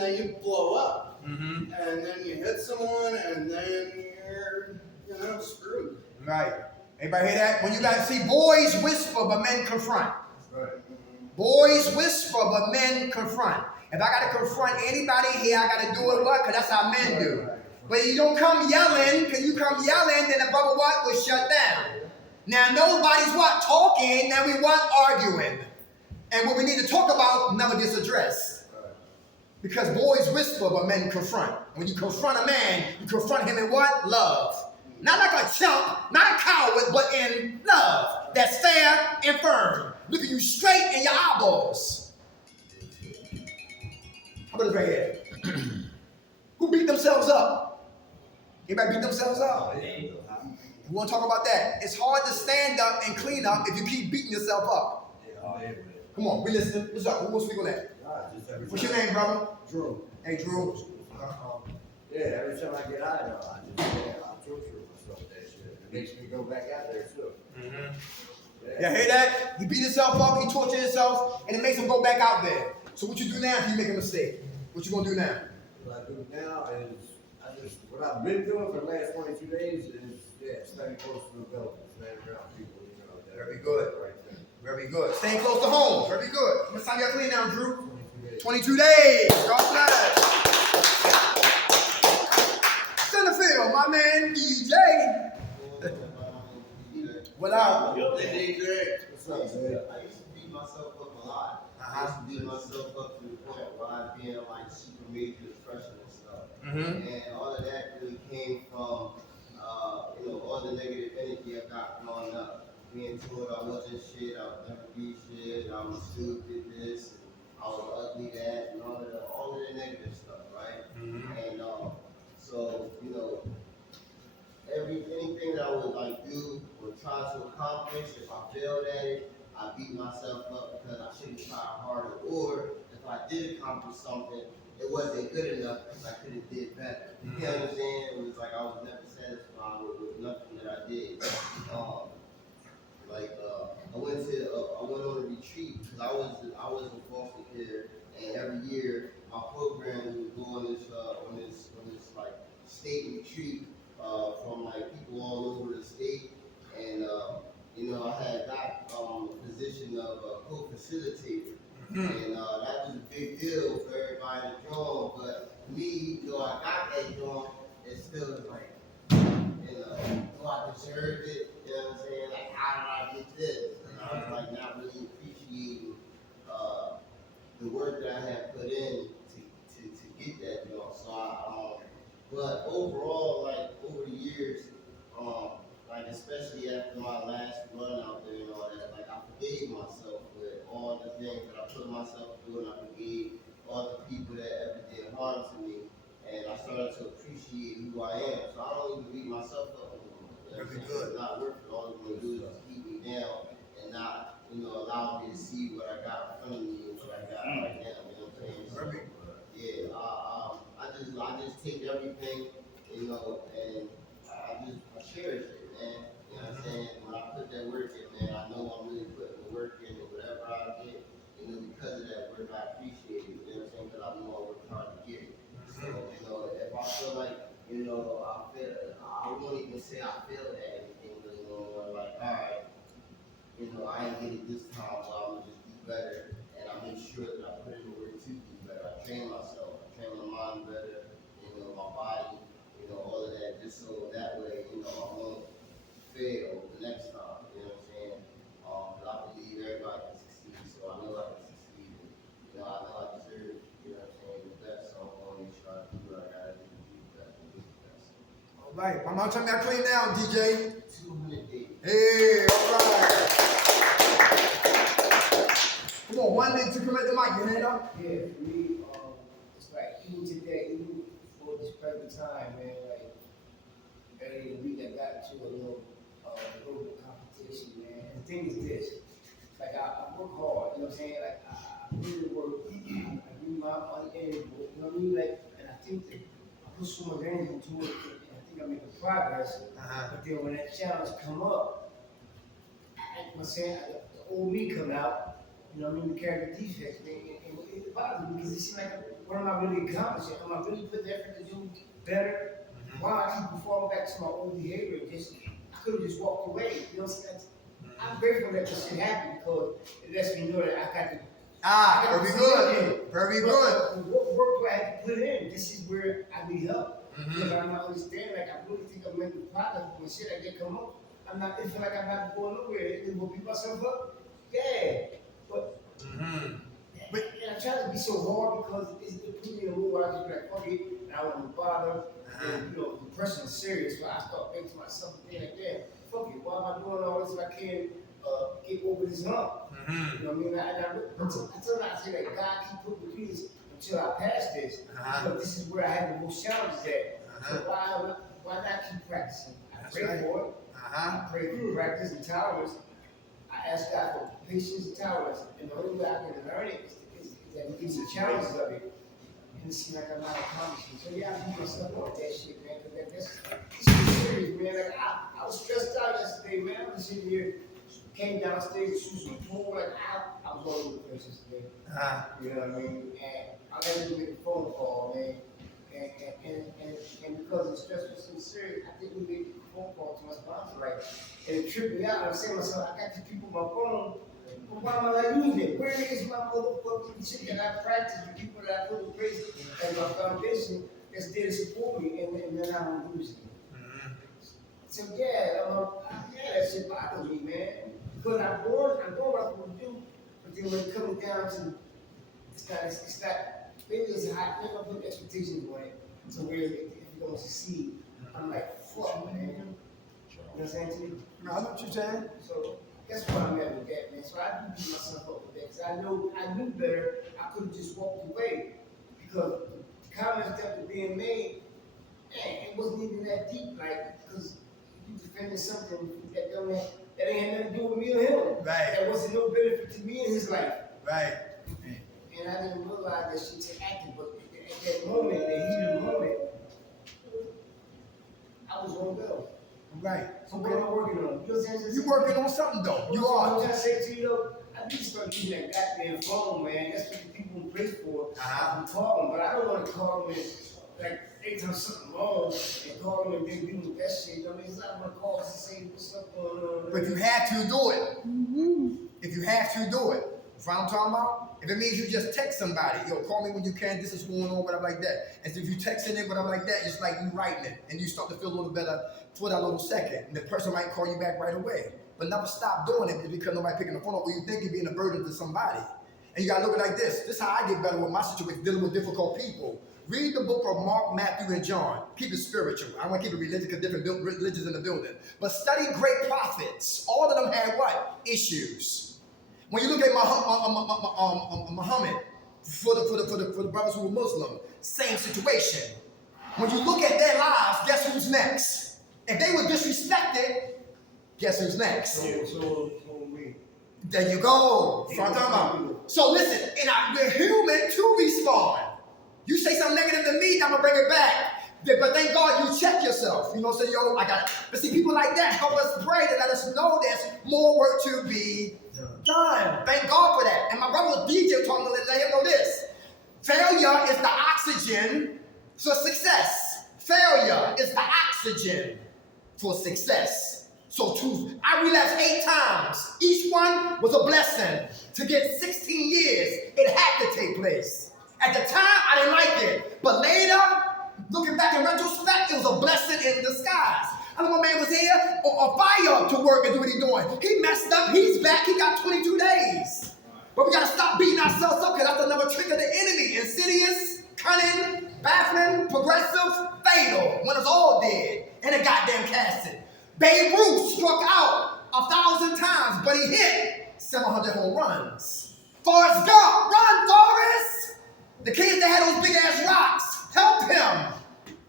then you blow up, and then you hit someone, and then you're, screwed. Right. Everybody hear that? When you guys see boys whisper, but men confront. Right. Boys whisper, but men confront. If I got to confront anybody here, I got to do it what? Because that's how men do. But you don't come yelling, because you come yelling, then the brother what? Will shut down. Now nobody's what? Talking, now we what? Arguing. And what we need to talk about never gets addressed. Because boys whisper, but men confront. When you confront a man, you confront him in what? Love. Not like a chump, not a coward, but in love. That's fair and firm. Looking you straight in your eyeballs. How about this right here? Who beat themselves up? Anybody beat themselves up? We want to talk about that. It's hard to stand up and clean up if you keep beating yourself up. Come on, we listening. What's up? Who wants to speak on that? What's your name, brother? Drew. Hey, Drew. Yeah, every time I get out of there, I torture myself with that shit. It makes me go back out there too. Yeah, hear that? He beat himself up, he tortured himself, and it makes him go back out there. So what you do now if you make a mistake? What you gonna do now? What I do now is, what I've been doing for the last 22 days is, staying close to the building, staying around people, that Very good. right there. Very good. Staying close to home. Very good. How much time you got clean now, Drew? 22 days. God bless. Centerfield, my man DJ. What up? Hey, DJ. What's up, man? I used to beat myself up a lot. I used to beat myself up to the point where I'd be in like super major depression and stuff. And all of that really came from, all the negative energy I got growing up. Being told I wasn't shit, I would never be shit, I was stupid this, I was ugly that, and all of the negative stuff, right? And so, anything that I would like do or try to accomplish, if I failed at it, I beat myself up because I should have tried harder. Or if I did accomplish something, it wasn't good enough because I could have did better. You know what I'm saying? It was like I was never satisfied with nothing that I did. I went on a retreat because I was in foster care, and every year my program would go on this like state retreat from like people all over the state, and I had got the position of a co-facilitator, and that was a big deal for everybody to join. But me, I got that joint, it still was like, I deserved it. You know what I'm saying? Like, how did I get this? And I was like not really appreciating the work that I had put in to get that joint. So But overall, like over the years, like especially after my last run out there and all that, like I forgave myself with all the things that I put myself through, and I forgave all the people that ever did harm to me, and I started to appreciate who I am. So I don't even beat myself up anymore. You know what I'm saying? It's not worth it. All it's gonna do is just keep me down and not, allow me to see what I got in front of me and what I got right now. You know what I'm saying? So, yeah, I just take everything, and I cherish it, man. You know what I'm saying? When I put that work in, man, I know I'm really putting the work in, and whatever I get, because of that work, I appreciate it. You know what I'm saying? Because I know I worked hard to get it. So, if I feel like, I won't even say I failed at anything, but like, all right, I ain't get it this time, so I'm gonna just do better, and I make sure that I put in the work to do better. I train myself, I train my mind better, my body, all of that, just so that way, I won't fail the next time. You know what I'm saying? But I believe everybody can succeed, so I know I can succeed. And, I know I deserve, the best, so I'm gonna make sure I do what I gotta do to be the best. All right, I'm gonna turn that clean down, DJ. 200 days. Hey, all right. Come on, one thing to collect the mic, your hand up. Yeah, for me, it's like even today, even for this present time, man, like earlier in the week I got into a little competition, man. And the thing is this, like I work hard, you know what I'm saying? Like I really work, I do my end, you know what I mean? Like, and I think that I put so much energy into it, and I think I'm making progress. But then when that challenge come up, I'm saying, the old me come out. You know what I mean? The character defects, man, and it bothers me because it seems like, what am I really accomplishing? Am I really putting the effort to do better? Why I keep performing back to my old behavior? I could have just walked away. You know what I'm saying? I'm grateful that this shit happened because it lets me know that I got to. Very good. Very good. What work do I have to put in? This is where I need help. Because I'm not understanding. Like I really think I'm making progress when shit like that come up. It feel like I'm not going nowhere. And will beat myself up? Yeah. But and I try to be so hard because it put me in a mood where I just be like, fuck it, and I won't bother. And depression is serious, so I start thinking to myself, like, fuck it, why am I doing all this if I can't get over this hump? You know what I mean? I tell I say that God keep putting me through this until I pass this. Because this is where I have the most challenges at. So why not keep practicing? I pray for it. I pray for practice and tolerance. I ask God for patience and tolerance, and the only way I can learn it is that He gives me challenges of it. And it seems like I'm not accomplishing. So yeah, I beat myself up with that shit, man, because this is serious, man. Like I was stressed out yesterday, man. I was sitting here, came downstairs, shoes were full, like I was all over the place yesterday. You know what I mean? And I had to make a phone call, man. And because the stress was so serious, I didn't make a phone call to my sponsor, right? And it tripped me out. I'm saying to myself, I got these people on my phone, but why am I not using it? Where is my motherfucking shit that I practice, the people that I put in place as my foundation that's there to support me, and then I don't use it? So that shit bothers me, man. Because I'm doing what I'm supposed to do, but then when it comes down to, it's not, maybe it's high, maybe I put expectations on it. So where if you're gonna succeed, I'm like, fuck, man. You know what I'm saying to you? No, I know what you're saying. So that's where I'm at with that, man. So I do beat myself up with that because I knew better. I could have just walked away because the comments that were being made, man, it wasn't even that deep, like because you defending something that ain't had nothing to do with me or him. Right. That wasn't no benefit to me in his life. Right. And I didn't realize that shit to acting, but at that moment, that heat of the moment, I was on go. Right. So what am I working on? You know what I'm saying? You working on something though. You I'm are. trying to say to you though, I need to start using that goddamn phone, man. That's what the people in place for. I'm calling, but I don't want to call them and like anytime something wrong and call them and then deal with that shit. You know what I mean? I want to call us and say what's up going on. But you have to do it. If you have to do it. That's what I'm talking about. If it means you just text somebody, call me when you can, this is going on, whatever like that. And so if you texting it, whatever like that, it's like you writing it. And you start to feel a little better for that little second. And the person might call you back right away. But never stop doing it because nobody picking the phone up or you think you're being a burden to somebody. And you gotta look at it like this. This is how I get better with my situation, dealing with difficult people. Read the book of Mark, Matthew, and John. Keep it spiritual. I want to keep it religious because different religions in the building. But study great prophets. All of them had what? Issues. When you look at Muhammad, for the brothers who were Muslim, same situation. When you look at their lives, guess who's next? If they were disrespected, guess who's next? So we. There you go. That's what I'm talking about. So listen, we're human to respond. You say something negative to me, I'm gonna bring it back. But thank God you check yourself. You know, say, yo, I got it. But see, people like that help us pray to let us know there's more work to be done. Thank God for that. And my brother was DJ told me to let him know this. Failure is the oxygen for success. Failure is the oxygen for success. So I relapsed 8 times. Each one was a blessing. To get 16 years, it had to take place. At the time, I didn't like it. But later, looking back in retrospect, it was a blessing in disguise. I know my man was here on fire to work and do what he's doing. He messed up. He's back. He got 22 days. But we got to stop beating ourselves up because that's another trick of the enemy. Insidious, cunning, baffling, progressive, fatal. When it's all dead and a goddamn casket. Babe Ruth struck out 1,000 times, but he hit 700 home runs. Forrest Gump, run, Forrest! The kids that had those big ass rocks, help him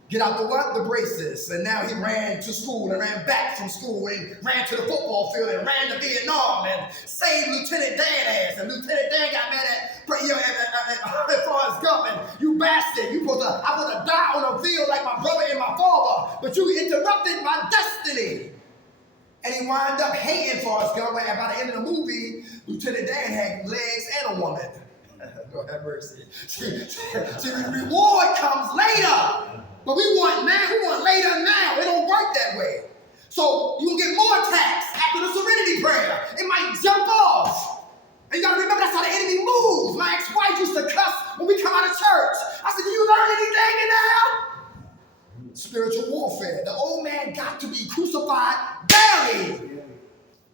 get out the what? The braces. And now he ran to school and ran back from school and ran to the football field and ran to Vietnam and saved Lieutenant Dan ass. And Lieutenant Dan got mad at Forrest Gump and you bastard. I supposed to die on a field like my brother and my father, but you interrupted my destiny. And he wound up hating Forrest Gump. By the end of the movie, Lieutenant Dan had legs and a woman. Lord have mercy. See, the reward comes later. But we want later now. It don't work that way. So you will get more attacks after the serenity prayer. It might jump off. And you gotta remember that's how the enemy moves. My ex-wife used to cuss when we come out of church. I said, "Do you learn anything in now?" Spiritual warfare. The old man got to be crucified daily.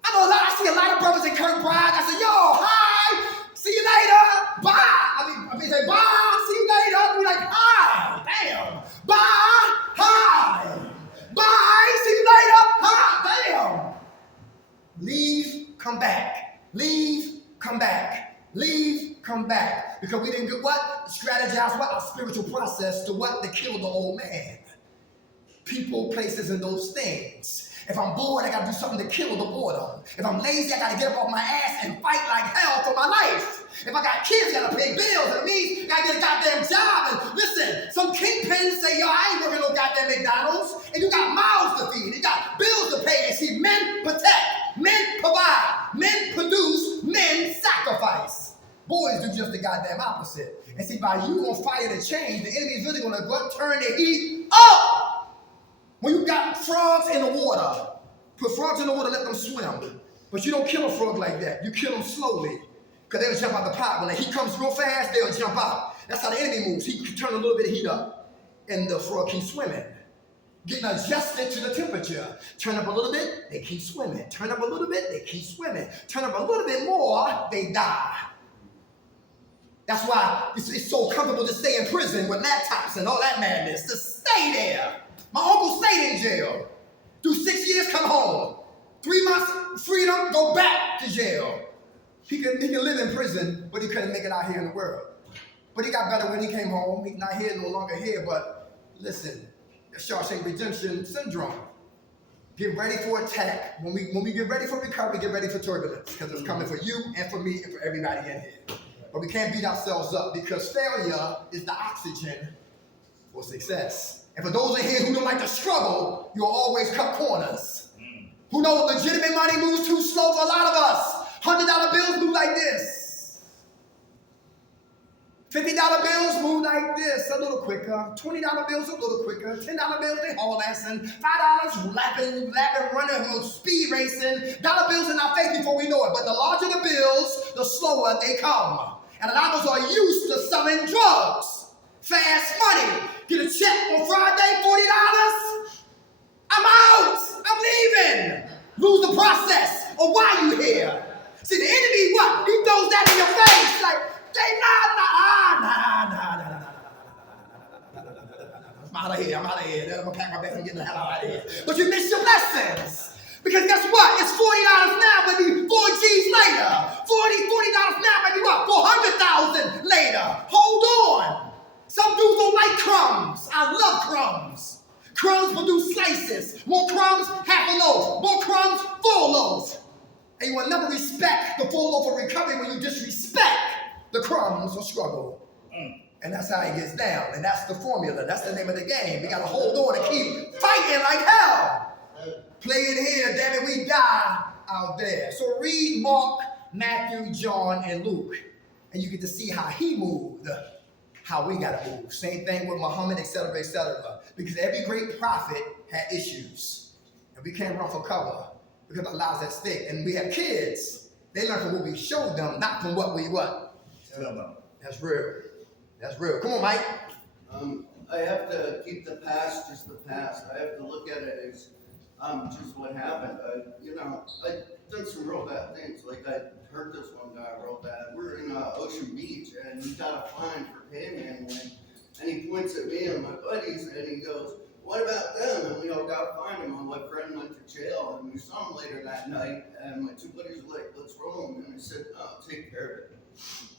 I see a lot of brothers in Kirkbride. I said, "Yo, hi. See you later. Bye." I mean, say, "Bye. See you later." Be like, "Hi. Damn. Bye. Hi. Bye. See you later. Hi. Damn." Leave, come back. Leave, come back. Leave, come back. Because we didn't get what? Strategize what? Our spiritual process to what? To kill the old man. People, places, and those things. If I'm bored, I gotta do something to kill the boredom. If I'm lazy, I gotta get up off my ass and fight like hell for my life. If I got kids, I gotta pay bills. It means I gotta get a goddamn job. And listen, some kingpins say, "Yo, I ain't working no goddamn McDonald's." And you got mouths to feed. You got bills to pay. And see, men protect, men provide, men produce, men sacrifice. Boys do just the goddamn opposite. And see, by you on fire to change, the enemy is really gonna turn the heat up. When you got frogs in the water, put frogs in the water, let them swim. But you don't kill a frog like that. You kill them slowly. Because they'll jump out the pot. When the heat comes real fast, they'll jump out. That's how the enemy moves. He can turn a little bit of heat up. And the frog keeps swimming. Getting adjusted to the temperature. Turn up a little bit, they keep swimming. Turn up a little bit, they keep swimming. Turn up a little bit more, they die. That's why it's so comfortable to stay in prison with laptops and all that madness. To stay there. My uncle stayed in jail. Do 6 years, come home. 3 months, freedom, go back to jail. He can live in prison, but he couldn't make it out here in the world. But he got better when he came home. He's not here, no longer here, but listen, Shawshank Redemption syndrome. Get ready for attack. When we get ready for recovery, get ready for turbulence, because it's coming for you and for me and for everybody in here. But we can't beat ourselves up because failure is the oxygen for success. And for those in here who don't like to struggle, you'll always cut corners. Who know legitimate money moves too slow for a lot of us. $100 bills move like this. $50 bills move like this, a little quicker. $20 bills a little quicker. $10 bills they haul assing. $5 lapping, running, speed racing. Dollar bills in our face before we know it. But the larger the bills, the slower they come. And a lot of us are used to selling drugs. Fast money. Get a check on Friday, $40. I'm out. I'm leaving. Lose the process of why you here. See, the enemy, what? He throws that in your face. Like, nah. out of here. I'm out of here. I'm gonna pack my bags and get the hell out of here. But you missed your blessings. Because guess what? It's $40 now, maybe 4 G's later. $40 now, maybe what? 400,000 later. Hold on. Some dudes don't like crumbs. I love crumbs. Crumbs produce slices. More crumbs, half a loaf. More crumbs, full loaves. And you will never respect the full loaf of recovery when you disrespect the crumbs of struggle. And that's how it gets down. And that's the formula. That's the name of the game. We got to hold on and keep fighting like hell. Play it here, damn it, we die out there. So read Mark, Matthew, John, and Luke. And you get to see how he moved, how we got to move. Same thing with Muhammad, etc., etc. Because every great prophet had issues. And we can't run for cover because our lives at stake. And we have kids. They learn from what we showed them, not from what we what. Tell them. That's real. That's real. Come on, Mike. I have to keep the past just the past. I have to look at it as just what happened. I done some real bad things. Like I hurt this one guy real bad. We're in Ocean Beach, and he got a fine for panhandling. And he points at me and my buddies, and he goes, "What about them?" And we all got fined. And my friend went to jail, and we saw him later that night. And my two buddies were like, "Let's roll him." And I said, "No, take care of it."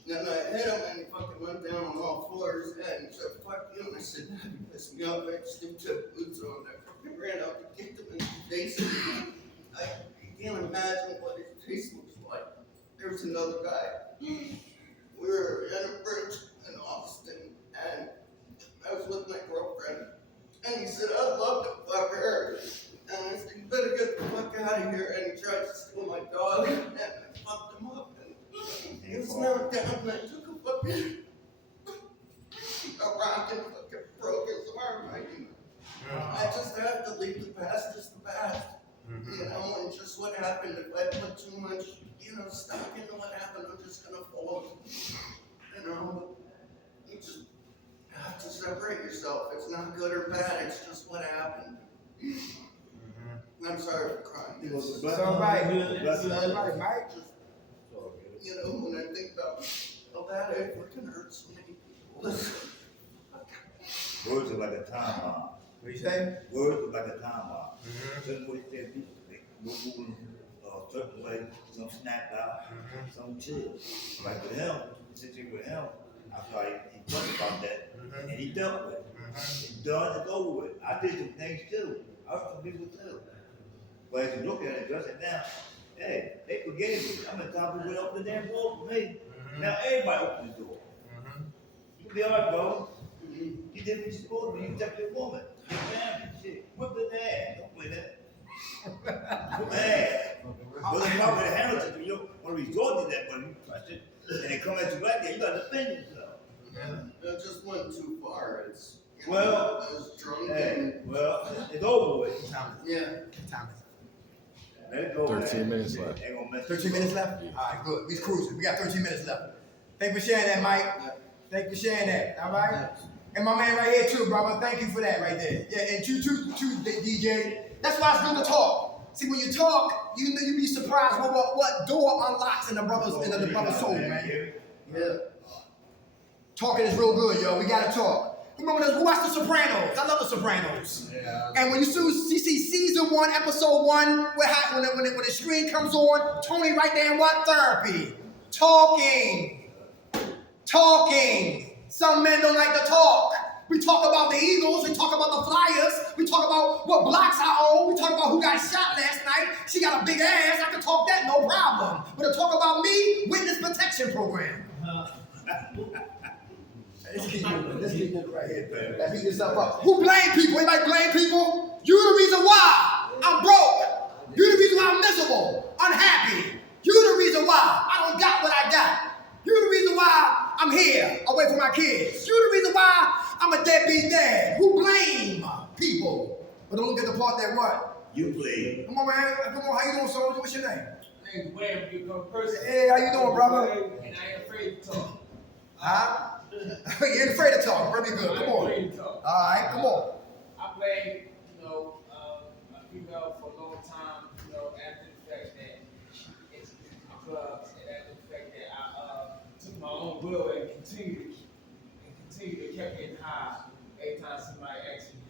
And I hit him, and he fucking went down on all fours. And he said, "Fuck you." And I said, "No, you pissed me off." I just took boots on. I fucking ran up and kicked him in the face. I can't imagine what his face looks like. There's another guy. We were in a bridge in Austin, and I was with my girlfriend. And he said, "I'd love to fuck her." And I said, "You better get the fuck out of here." And he tried to steal my dog, and I fucked him up. And he was knocked down, and I took a fucking rock and fucking broke his arm. I just have to leave the past as the past. You know, and just what happened. If I put too much, stock into what happened, I'm just gonna fall. You just have to separate yourself. It's not good or bad. It's just what happened. I'm sorry for crying. It's all right. It's all right, Mike. When I think about how bad it fucking hurts so many people. Words are like a time bomb. What you say? Words are like a time bomb. Certain way you people moving a certain way, some snapped out, some chill. Like with him, the situation with him, I thought he thought about that, and he dealt with it. It's done, it's over with. I did some things too. I hurt some people too. But as you look at it, dress it down, hey, they forgave me. I'm the top of the way up the damn door for me. Now everybody open the door. You can be alright, bro. You did what you're supposed to do. You protect your woman. Your family, shit. Whip his ass. Don't play that. Whip his ass. Well, if I would have handled it, you want to resort to that, but you trust it, and they come at you like that, you got to defend yourself. That just went too far. It's, Well, I was drunk hey, and, well, it's over with. yeah. Time is Let it go. 13 minutes left. Ain't gonna mess 13 minutes left? All right, good. We cruising. We got 13 minutes left. Thank you for sharing that, Mike. Thank you for sharing that. All right? And my man right here too, brother. Thank you for that right there. Yeah, and you too, DJ. That's why it's good to talk. See, when you talk, you be surprised what door unlocks in the brother's soul, man. Yeah. Talking is real good, yo. We gotta talk. Remember this? Who watched The Sopranos? I love The Sopranos. Yeah. And when you see season 1, episode 1, when the screen comes on, Tony right there in what? Therapy. Talking. Some men don't like to talk. We talk about the Eagles, we talk about the Flyers, we talk about what blocks I own, we talk about who got shot last night. She got a big ass, I can talk that, no problem. But to talk about me, witness protection program. Let's keep moving right here. Let's beat yourself up. Who blame people? Anybody blame people? You the reason why I'm broke. You the reason why I'm miserable, unhappy. You the reason why I don't got what I got. You the reason why I'm here, away from my kids. You the reason why I'm a deadbeat dad. Who blame people? But don't look at the part that what? You play. Come on, man. Come on, how you doing, soldier? What's your name? My name's Wham, you become a person. Hey, how you doing, brother? And I ain't afraid to talk. Huh? You ain't afraid to talk. Very good. Come on. Afraid to talk. All right, come on. I played, a female for a long time, after the fact that she introduced me to clubs, and after the fact that I took my own will and continued to keep getting high every time somebody asked me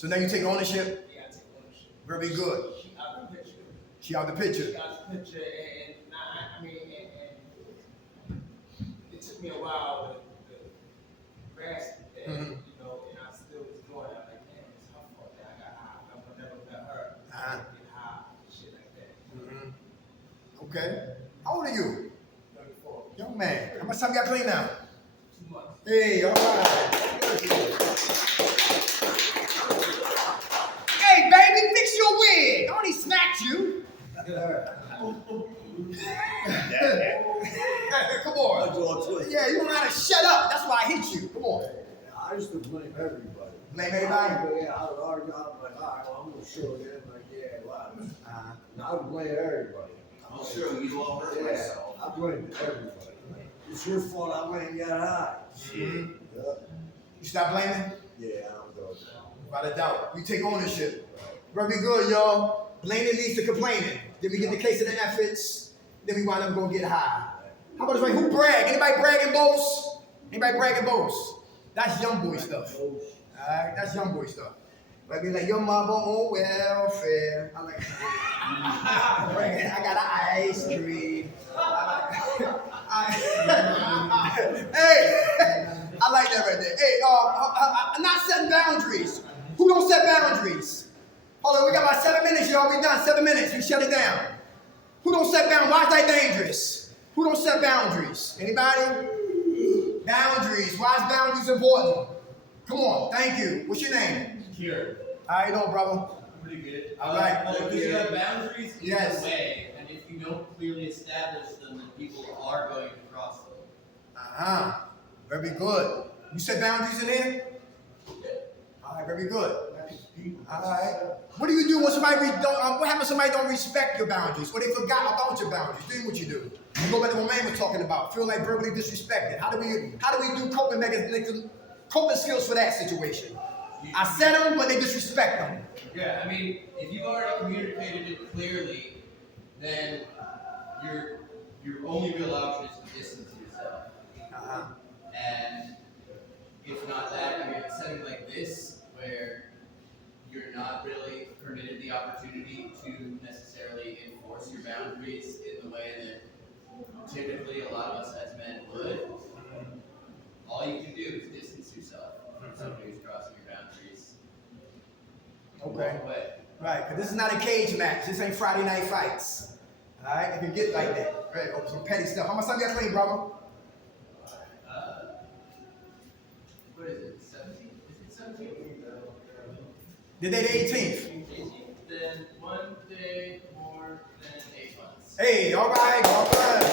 So now you take ownership. Yeah, I take ownership. Very good. She out the picture. She out the picture. She got the picture, and I mean, and it took me a while to grasp that, Mhm. you know, and I still was going. I'm like, man, it's her fault that I got high. I would never let her get high, shit like that. Okay. How old are you? 34, Young man. How much time you got clean now? 2 months. Hey, all right. Hey, baby, fix your wig. I only smacked you. Come on. That's all twist. Yeah, you don't know how to shut up. That's why I hit you. Come on. I used to blame everybody. Blame everybody? Yeah, I would argue. I'm like, all right, well, I'm gonna show them. Like, yeah, wow. I would blame everybody. I'm sure you all hurt Yeah, myself. I blame everybody. It's your fault I went and got high. Mhm. Yeah, You stop blaming? yeah, I'm going. Without a doubt. You take ownership. Very good, y'all. Blaming leads to complaining. Then we get the case of the efforts. Then we wind up going to get high. How about this way? Who brag? Anybody brag and boast? Anybody brag and boast? That's young boy stuff. Alright, that's young boy stuff. Like be like, your mama on welfare. I like I got an ice cream. Hey, I like that right there. Hey, not setting boundaries. Who don't set boundaries? Hold on, we got about 7 minutes, y'all. We done 7 minutes. We shut it down. Who don't set boundaries? Why is that dangerous? Who don't set boundaries? Anybody? Boundaries. Why is boundaries important? Come on, thank you. What's your name? Here. How you doing, brother? Pretty good. All right. Well, because you have boundaries Yes. either way, and if you don't clearly establish them, then people are going to cross them. Uh-huh. Very good. You set boundaries in there? All right, very good. All right. What do you do when somebody what happens if somebody don't respect your boundaries or they forgot about your boundaries? Doing what you do. You go back to what man was talking about. Feel like verbally disrespected. How do we do coping skills for that situation? I set them, but they disrespect them. Yeah, I mean, if you've already communicated it clearly, then your only real option is to distance yourself. Uh-huh. And if not that, you're in a setting like this where you're not really permitted the opportunity to necessarily enforce your boundaries in the way that typically a lot of us as men would. All you can do is distance yourself from somebody who's crossing your boundaries. Okay. Walk away. Right, because this is not a cage match. This ain't Friday night fights. All right, if you get like that. Right, over some petty stuff. How much time you got clean, brother? What is it? 17? Is it 17? The day the 18th. 18th. Then 1 day more than 8 months. Hey, all right, all right.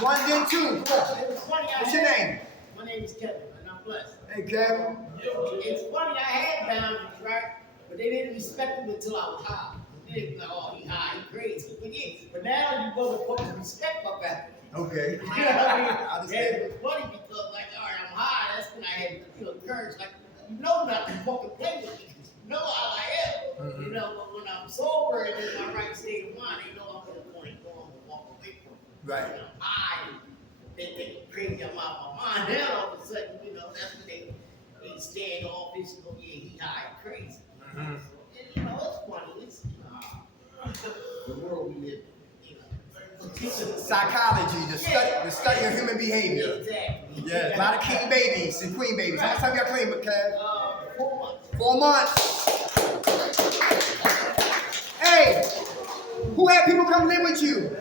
1 then 2. Come on. It was funny. What's your name? My name is Kevin, and I'm blessed. Hey, Kevin. It's funny, I had boundaries, right? But they didn't respect them until I was high. They didn't be like, oh, he high, he crazy. But now you both are supposed to respect my boundaries. Okay. You know what I mean? I understand. And it was funny because, like, all right, I'm high. That's when I had to feel courage. Like, you know not to fucking play with me. You know how I am. You know, but when I'm sober and in my right state of mind, they know I'm going to point go and walk away from it. Right. When I'm high, they think crazy. I'm out of my mind. Then all of a sudden, you know, that's when they stand off. They say, oh, yeah, he high and crazy. And, you know, it's funny. It's, the world we live in. You know. Psychology, the study of human behavior. Exactly. Yeah, a lot of king babies and queen babies. How much time you got clean, Kev? 4 months. 4 months. Hey, who had people come live with you?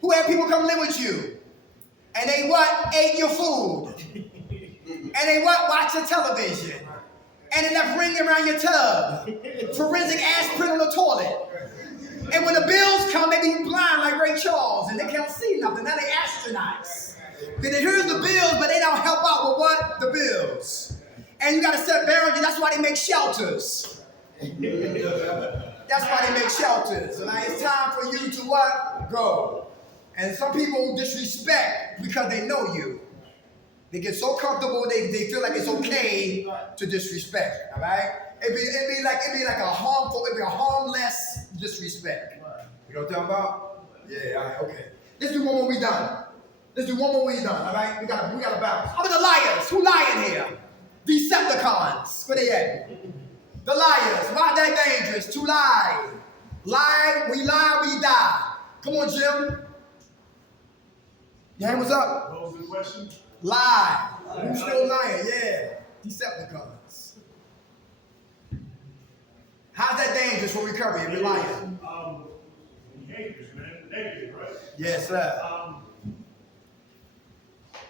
Who had people come live with you? And they what? Ate your food. And they what? Watch your television. And they left ringing around your tub. Forensic aspirin on the toilet. And when the bills come, they be blind like Ray Charles and they can't see nothing. Now they astronauts. Then they hear the bills, but they don't help out with what? The bills. And you gotta set boundaries. That's why they make shelters. That's why they make shelters. And it's time for you to what? Go. And some people disrespect because they know you. They get so comfortable, they feel like it's okay to disrespect. All right? It'd be like a harmless disrespect. You know what I'm talking about? Yeah, all right, okay. Let's do one more, we done. Let's do one more, we done. All right? We got a bounce. How about the liars? Who lying here? Decepticons, where they at? The liars, why they dangerous? To lie. Lie, we die. Come on, Jim. Your hand was up. What was the question? Lie. Who's still lying? Yeah. Decepticons. How's that dangerous for recovery if you're lying? Behaviors, man. Negative, right? Yes, sir.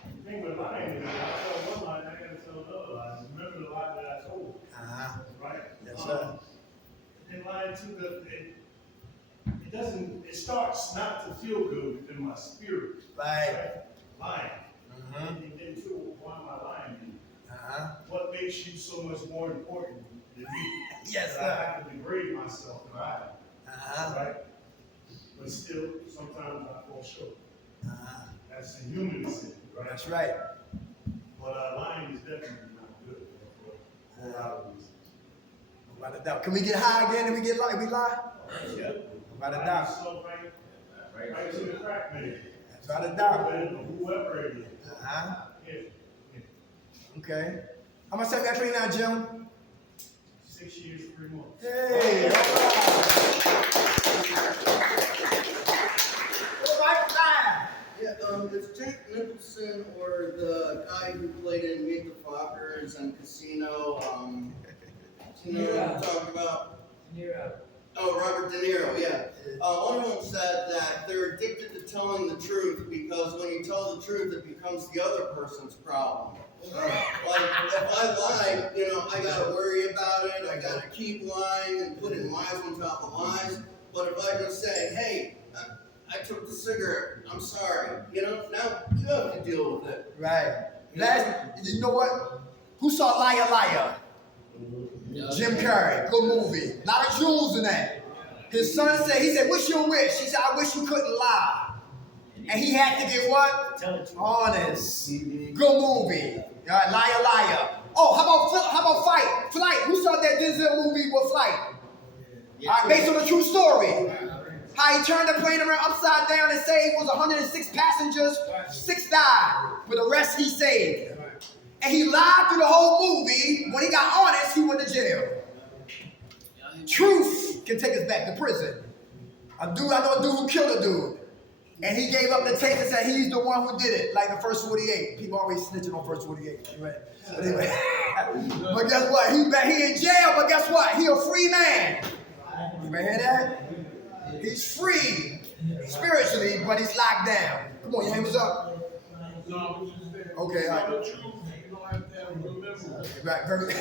The thing with lying is, I tell one lie, I gotta tell another lie. Remember the lie that I told, right? Yes, sir. And lying to it doesn't, it starts not to feel good within my spirit. Right. Lying. Mhm. And then too, why am I lying? What makes you so much more important than me? Yes, That I have to degrade myself, right? Right? But still, sometimes I fall short. That's a human sin, right? That's right. But lying is definitely not good for a lot of reasons. Without a doubt. Can we get high again and we get lie? We lie? Yeah. Without a doubt. So right to the crack, man. Without a doubt. Whoever it is. Yeah. Okay. How much time you got clean now, Jim? 6 years, 3 months. Hey, all right, fine. Yeah, it's Jack Nicholson or the guy who played in Meet the Fockers and Casino. You know what I'm talking about? Oh, Robert De Niro, yeah. One of them said that they're addicted to telling the truth because when you tell the truth, it becomes the other person's problem. Like, if I lie, you know, I gotta worry about it, I gotta keep lying and putting lies on top of lies. But if I just say, hey, I took the cigarette, I'm sorry, you know, now you have to deal with it. Right. You know what? Who saw Liar Liar? Jim Carrey, good movie. A lot of jewels in that. His son said, he said, what's your wish? He said, I wish you couldn't lie. And he had to get what? Honest. Good movie. All right, Liar Liar. Oh, how about Fight? Flight. Who saw that Denzel movie with Flight? All right, based on a true story. How he turned the plane around upside down and saved was 106 passengers, 6 died, but the rest he saved. And he lied through the whole movie. When he got honest, he went to jail. Truth can take us back to prison. I know a dude who killed a dude. And he gave up the tape and said he's the one who did it, like the first 48. People always snitching on first 48. But anyway, but guess what? He in jail, but guess what? He a free man. You may hear that? He's free spiritually, but he's locked down. Come on, your hand was up. Okay, all right. Right, very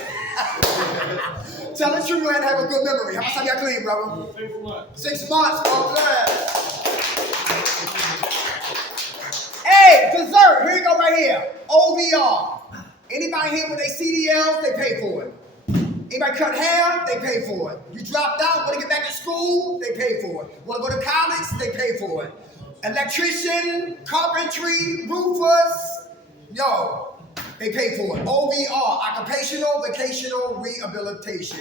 Tell the truth, you had to have a good memory. How much time you got clean, brother? 6 months. Oh, good. Hey, dessert. Here you go right here. OVR. Anybody here with their CDLs, they pay for it. Anybody cut hair, they pay for it. You dropped out, want to get back to school, they pay for it. Want to go to college, they pay for it. Electrician, carpentry, roofers, yo, they pay for it. OVR, occupational vocational rehabilitation.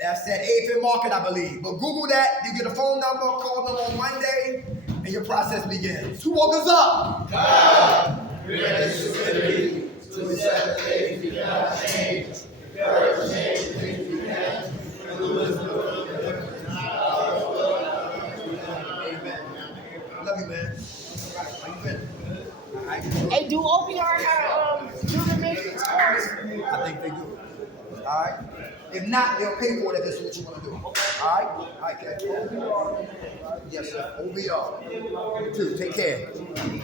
That's that 8th Market, I believe. But Google that, you get a phone number, call them on Monday, and your process begins. Who woke us up? God. Ready to set the things we cannot change. Courage, change the things we can, and the wisdom of the Amen. Love you, man. How you been? Hey, do OPR have jurisdiction? I think they do. All right. If not, they'll pay for it if that's what you want to do. All right. All right, okay. Yes, sir. OVR. You too. Take care.